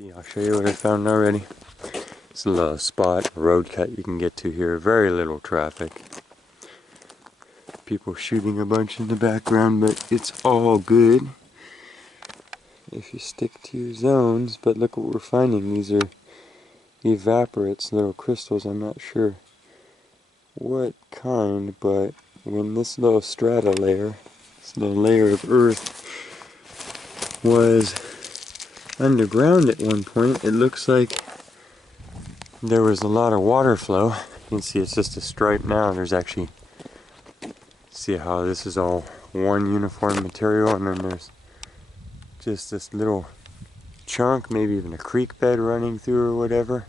See, I'll show you what I found already. It's a little spot, a road cut you can get to here. Very little traffic. People shooting a bunch in the background, but it's all good if you stick to your zones. But look what we're finding. These are evaporates, little crystals. I'm not sure what kind, but when this little strata layer, this little layer of earth was underground at one point, it looks like there was a lot of water flow. You can see it's just a stripe now. There's actually, see how this is all one uniform material, and then there's just this little chunk, maybe even a creek bed running through or whatever.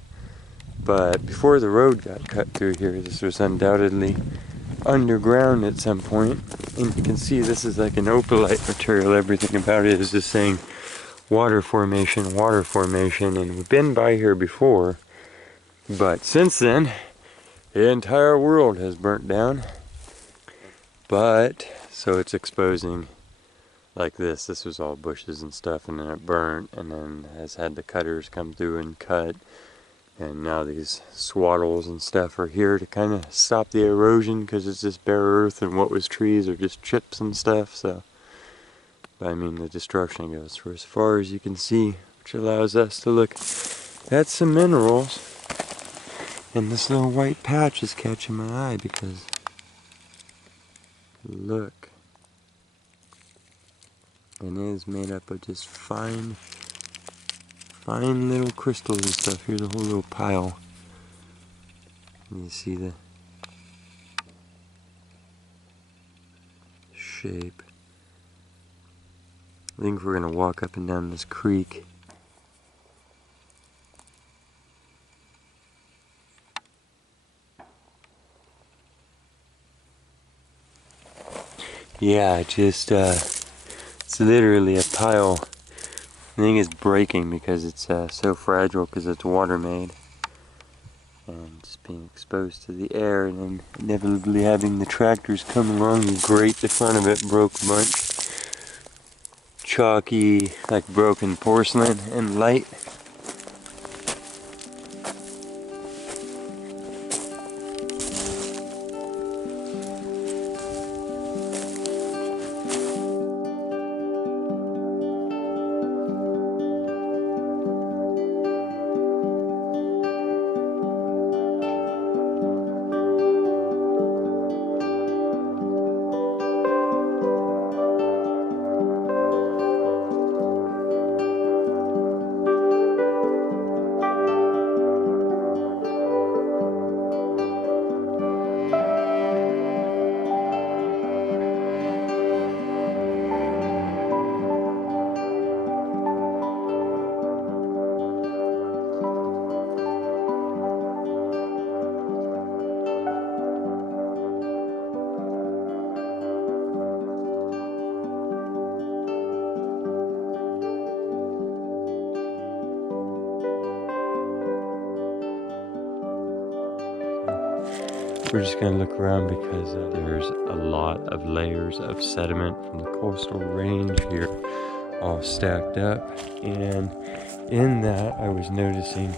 But before the road got cut through here, this was undoubtedly underground at some point. And you can see this is like an opalite material. Everything about it is just saying water formation, and we've been by here before. But since then, the entire world has burnt down. But, so it's exposing like this. This was all bushes and stuff, and then it burnt, and then has had the cutters come through and cut. And now these swaddles and stuff are here to kind of stop the erosion, because it's just bare earth, and what was trees are just chips and stuff. So, but I mean, the destruction goes for as far as you can see, which allows us to look at some minerals. And this little white patch is catching my eye because look, and it is made up of just fine little crystals and stuff. Here's a whole little pile. And you see the shape. I think we're gonna walk up and down this creek. Yeah, just it's literally a pile. The thing is breaking because it's so fragile, because it's water made, and just being exposed to the air, and then inevitably having the tractors come along and grate the front of it. Broke a bunch. Chalky, like broken porcelain, and light. We're just going to look around because there's a lot of layers of sediment from the coastal range here all stacked up, and in that I was noticing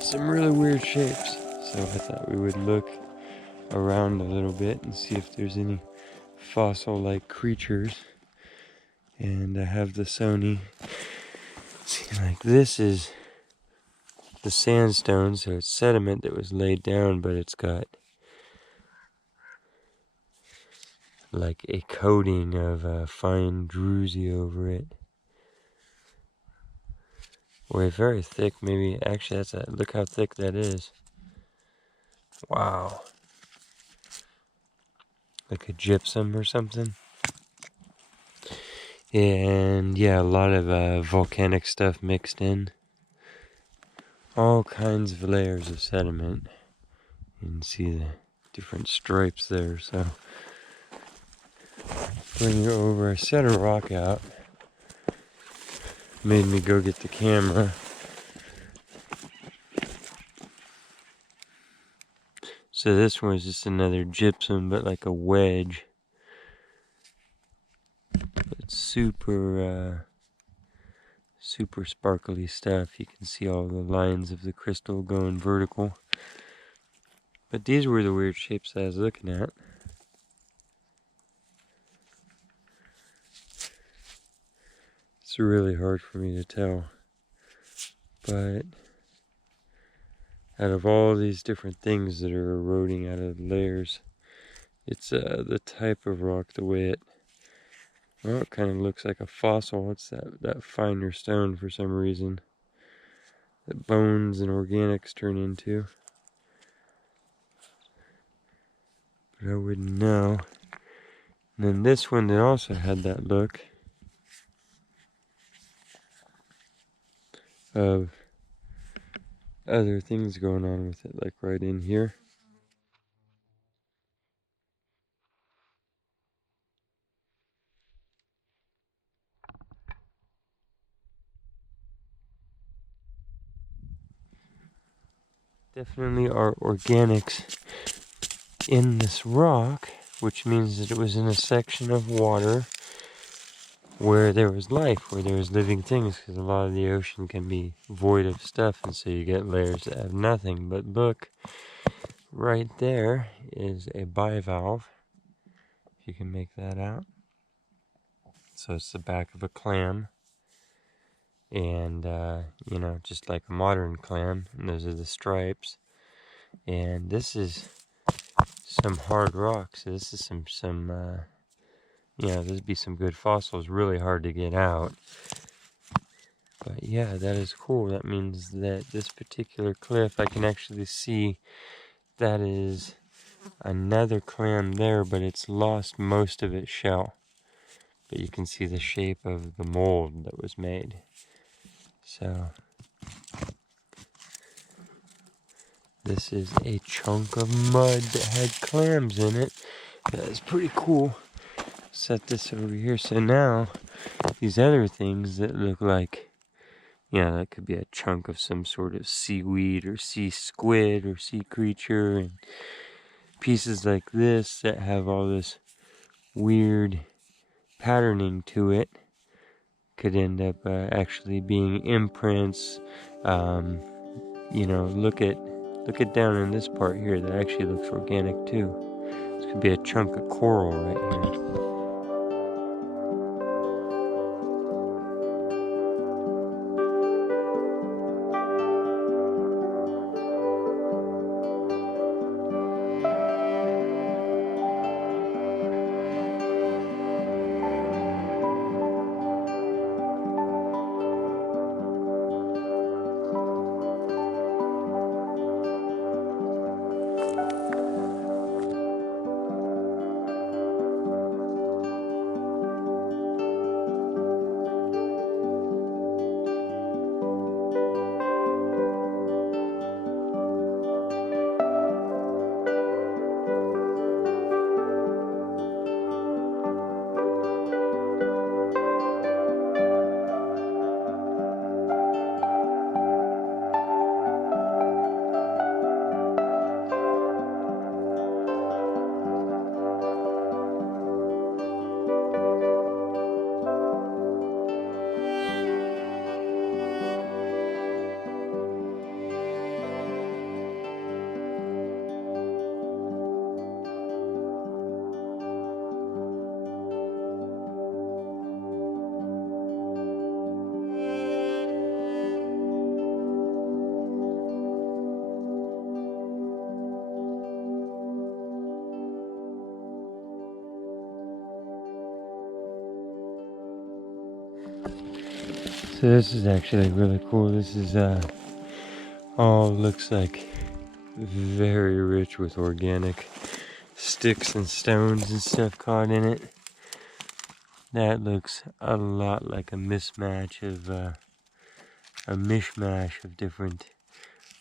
some really weird shapes. So I thought we would look around a little bit and see if there's any fossil-like creatures. And I have the Sony. See, like this is the sandstone, so it's sediment that was laid down, but it's got like a coating of fine druzy over it. Or very thick, maybe. Actually, that's a, look how thick that is. Wow. Like a gypsum or something. And yeah, a lot of volcanic stuff mixed in. All kinds of layers of sediment. You can see the different stripes there, so bring it over. I set a rock out. Made me go get the camera. So this one is just another gypsum, but like a wedge. It's super super sparkly stuff. You can see all the lines of the crystal going vertical. But these were the weird shapes I was looking at. It's really hard for me to tell. But out of all these different things that are eroding out of the layers, it's the type of rock, the way it, well, it kind of looks like a fossil. It's that finer stone for some reason that bones and organics turn into. But I wouldn't know. And then this one that also had that look of other things going on with it, like right in here. Definitely are organics in this rock, which means that it was in a section of water where there was life, where there was living things, because a lot of the ocean can be void of stuff, and so you get layers that have nothing. But look, right there is a bivalve, if you can make that out. So it's the back of a clam, and you know, just like a modern clam, and those are the stripes. And this is some hard rock, so this is some yeah, this would be some good fossils, really hard to get out. But yeah, that is cool. That means that this particular cliff, I can actually see that is another clam there, but it's lost most of its shell. But you can see the shape of the mold that was made. So this is a chunk of mud that had clams in it. That is pretty cool. Set this over here. So now, these other things that look like, yeah, that could be a chunk of some sort of seaweed or sea squid or sea creature, and pieces like this that have all this weird patterning to it could end up actually being imprints. You know, look at down in this part here that actually looks organic too. This could be a chunk of coral right here. So this is actually really cool. This is all looks like very rich with organic sticks and stones and stuff caught in it. That looks a lot like a mishmash of different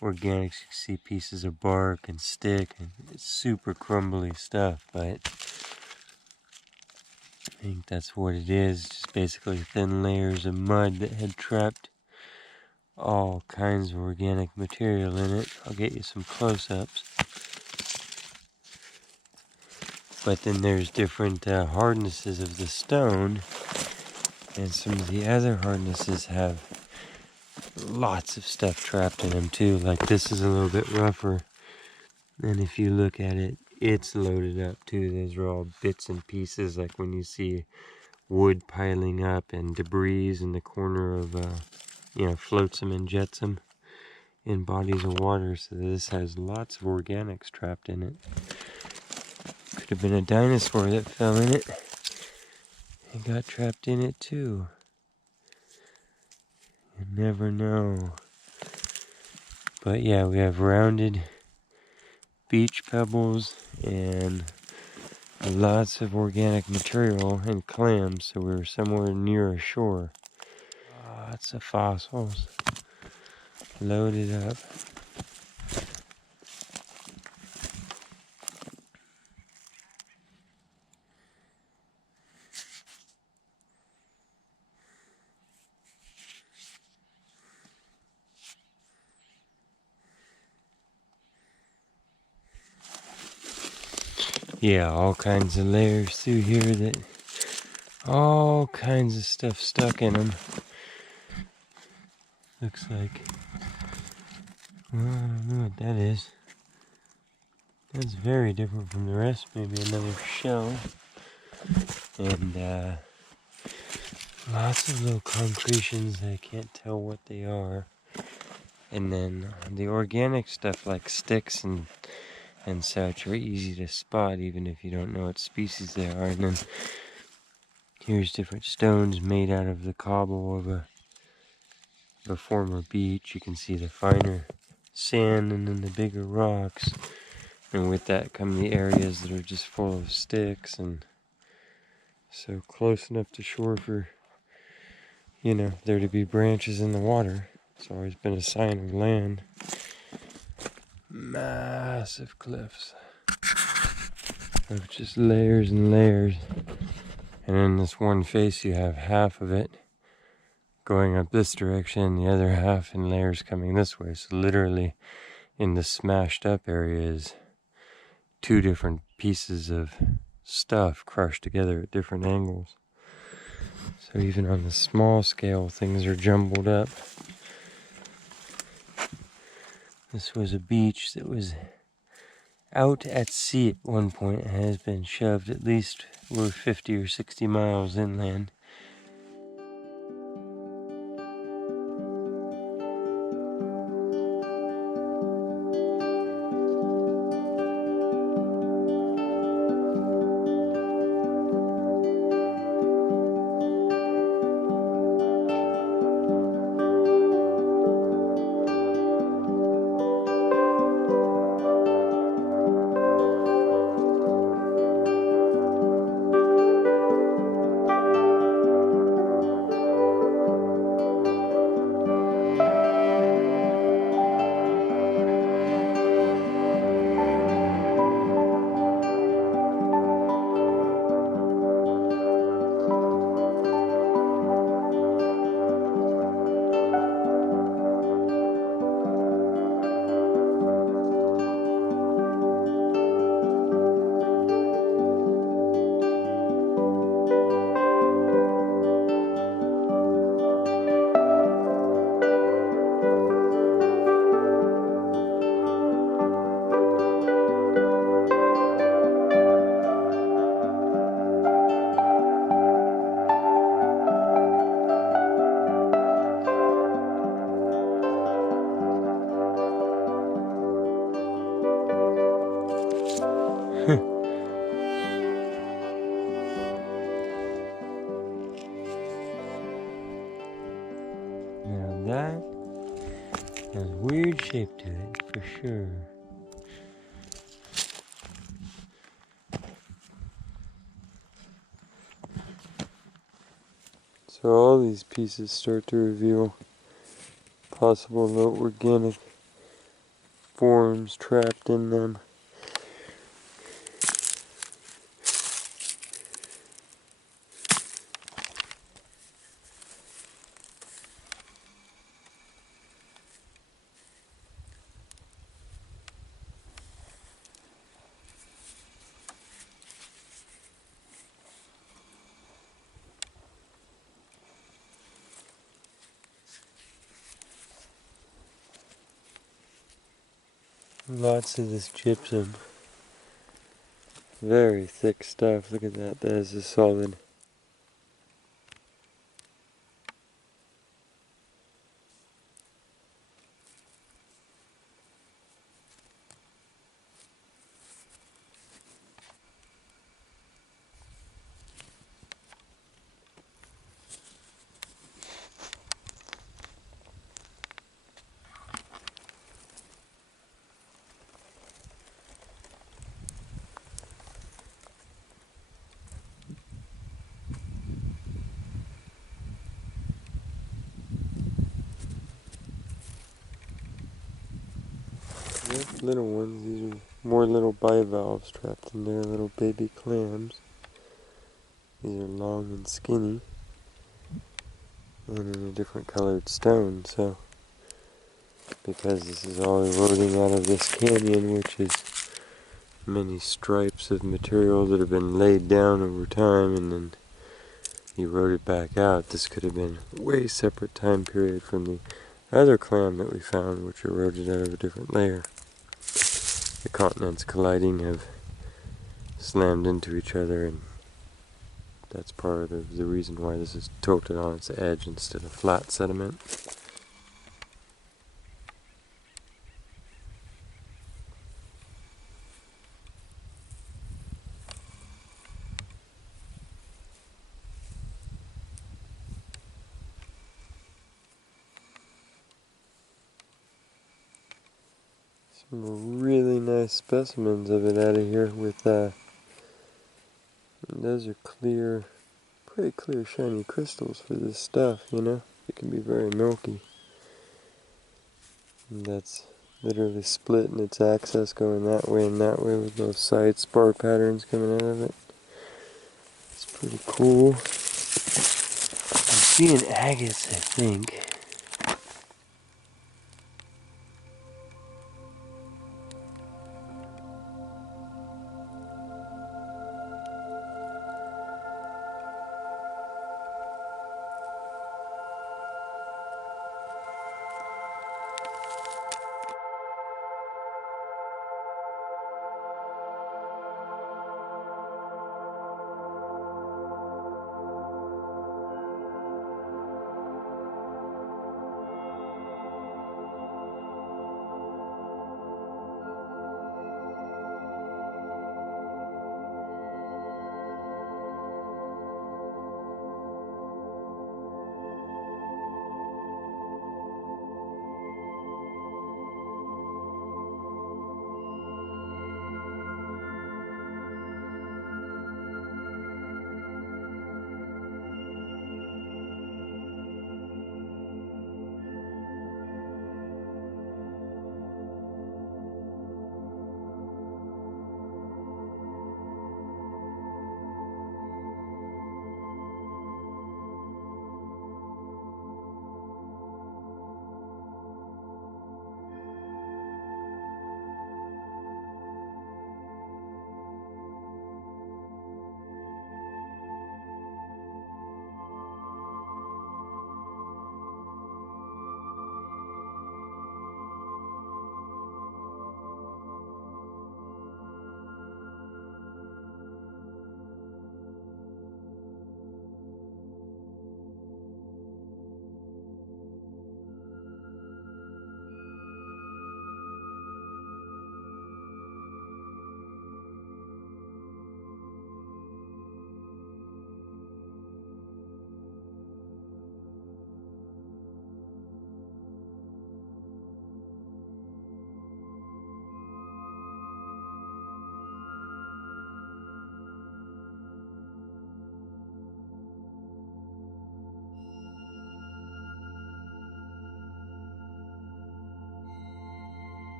organics. You see pieces of bark and stick, and it's super crumbly stuff, but I think that's what it is. Just basically thin layers of mud that had trapped all kinds of organic material in it. I'll get you some close-ups. But then there's different hardnesses of the stone And some of the other hardnesses have lots of stuff trapped in them too. Like this is a little bit rougher. And if you look at it, it's loaded up too. Those are all bits and pieces, like when you see wood piling up and debris in the corner of, floats them and jets them in bodies of water. So this has lots of organics trapped in it. Could have been a dinosaur that fell in it and got trapped in it too. You never know. But yeah, we have rounded beach pebbles and lots of organic material and clams, so we were somewhere near a shore. Lots of fossils loaded up. Yeah, all kinds of layers through here that all kinds of stuff stuck in them. Looks like, well, I don't know what that is. That's very different from the rest. Maybe another shell. And lots of little concretions. I can't tell what they are. And then the organic stuff like sticks and such are easy to spot even if you don't know what species they are. And then here's different stones made out of the cobble of a former beach. You can see the finer sand and then the bigger rocks. And with that come the areas that are just full of sticks, and so close enough to shore for, there to be branches in the water. It's always been a sign of land. Massive cliffs of just layers and layers. And in this one face you have half of it going up this direction, the other half in layers coming this way. So literally in the smashed up area is two different pieces of stuff crushed together at different angles. So even on the small scale, things are jumbled up. This was a beach that was out at sea at one point and has been shoved at least over 50 or 60 miles inland. Now that has a weird shape to it, for sure. So all these pieces start to reveal possible low organic forms trapped in them. Lots of this gypsum. Very thick stuff. Look at that. That is a solid. Yep, little ones. These are more little bivalves trapped in there, little baby clams. These are long and skinny, and in a different colored stone, so because this is all eroding out of this canyon, which is many stripes of material that have been laid down over time and then eroded back out. This could have been a way separate time period from the other clam that we found, which eroded out of a different layer. The continents colliding have slammed into each other, and that's part of the reason why this is tilted on its edge instead of flat sediment. Some really nice specimens of it out of here with those are clear, pretty clear shiny crystals for this stuff, you know? It can be very milky. And that's literally split in its axis going that way and that way with those side spar patterns coming out of it. It's pretty cool. I'm seeing agates, I think.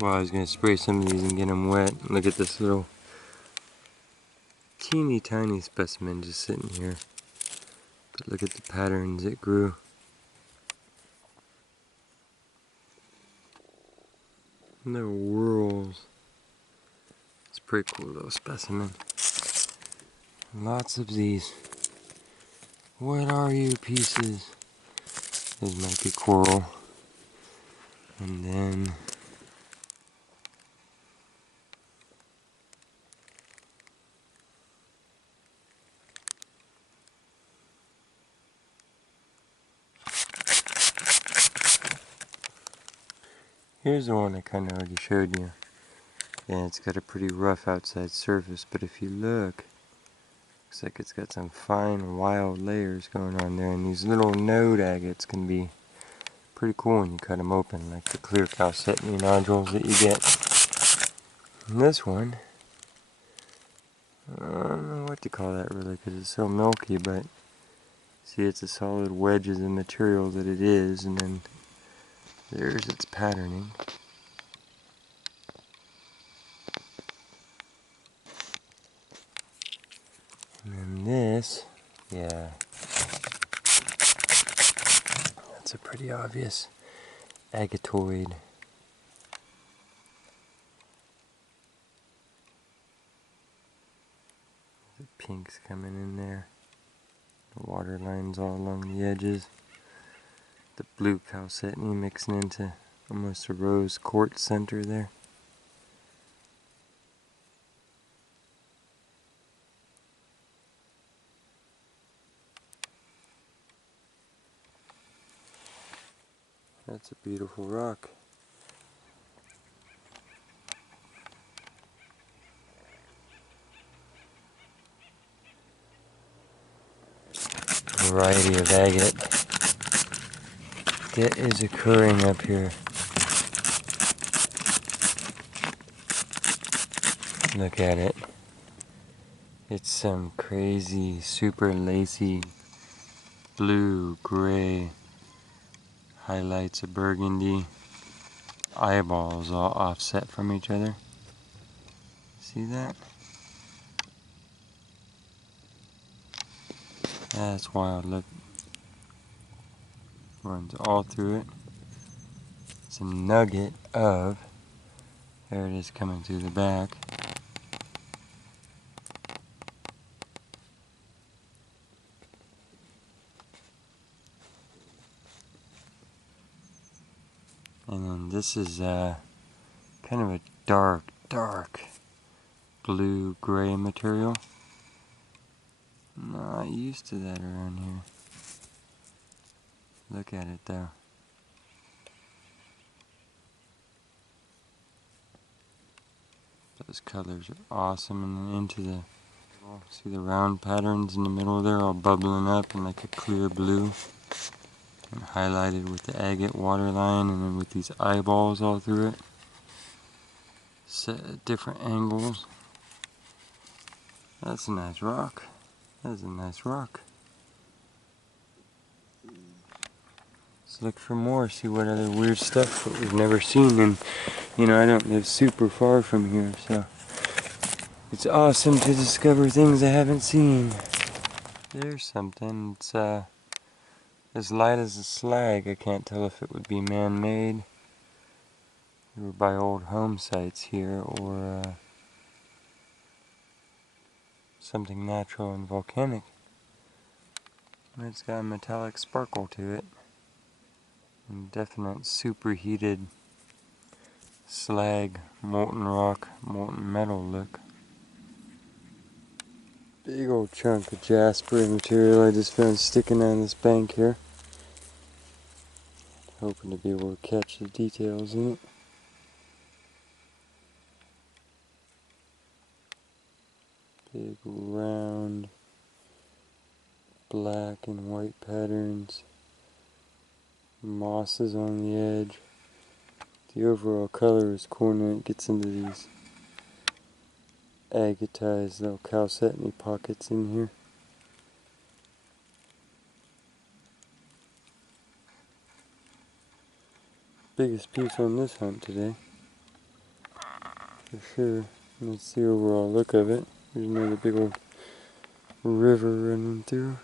Well, I was going to spray some of these and get them wet. Look at this little teeny tiny specimen just sitting here. But look at the patterns it grew. And they're whorls. It's a pretty cool little specimen. Lots of these. What are you pieces? These might be coral. And then here's the one I kind of already showed you. Yeah, it's got a pretty rough outside surface, but if you look, looks like it's got some fine wild layers going on there, and these little node agates can be pretty cool when you cut them open, like the clear chalcedony nodules that you get. And this one, I don't know what to call that really because it's so milky, but see, it's a solid wedge of the material that it is, and then there's its patterning. And then this, yeah, that's a pretty obvious agatoid. The pink's coming in there. The water lines all along the edges. The blue chalcedony mixing into almost a rose quartz center there. That's a beautiful rock. Variety of agate that is occurring up here. Look at it. It's some crazy, super lacy, blue, gray, highlights of burgundy, eyeballs all offset from each other. See that? That's wild. Look. Runs all through it. It's a nugget of, there it is coming through the back. And then this is kind of a dark blue-gray material. Not used to that around here. Look at it though. Those colors are awesome, and then into the, see the round patterns in the middle there all bubbling up in like a clear blue. And highlighted with the agate waterline, and then with these eyeballs all through it. Set at different angles. That's a nice rock. That's a nice rock. Let's look for more, see what other weird stuff that we've never seen. And you know, I don't live super far from here, so it's awesome to discover things I haven't seen. There's something. It's as light as a slag. I can't tell if it would be man-made or by old home sites here, or something natural and volcanic. But it's got a metallic sparkle to it. And definite superheated slag, molten rock, molten metal look. Big old chunk of Jasper material I just found sticking on this bank here. Hoping to be able to catch the details in it. Big round black and white patterns. Mosses on the edge. The overall color is cool, and then it gets into these agatized little chalcedony pockets in here. Biggest piece on this hunt today, for sure. That's the overall look of it. There's another big old river running through,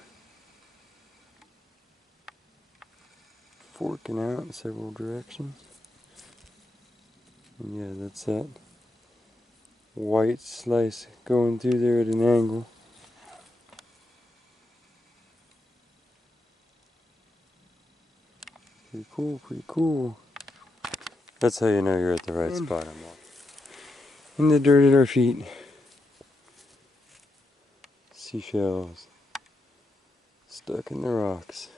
forking out in several directions. And yeah, that's that white slice going through there at an angle. Pretty cool, pretty cool. That's how you know you're at the right spot. I'm walking. In the dirt at our feet. Seashells stuck in the rocks.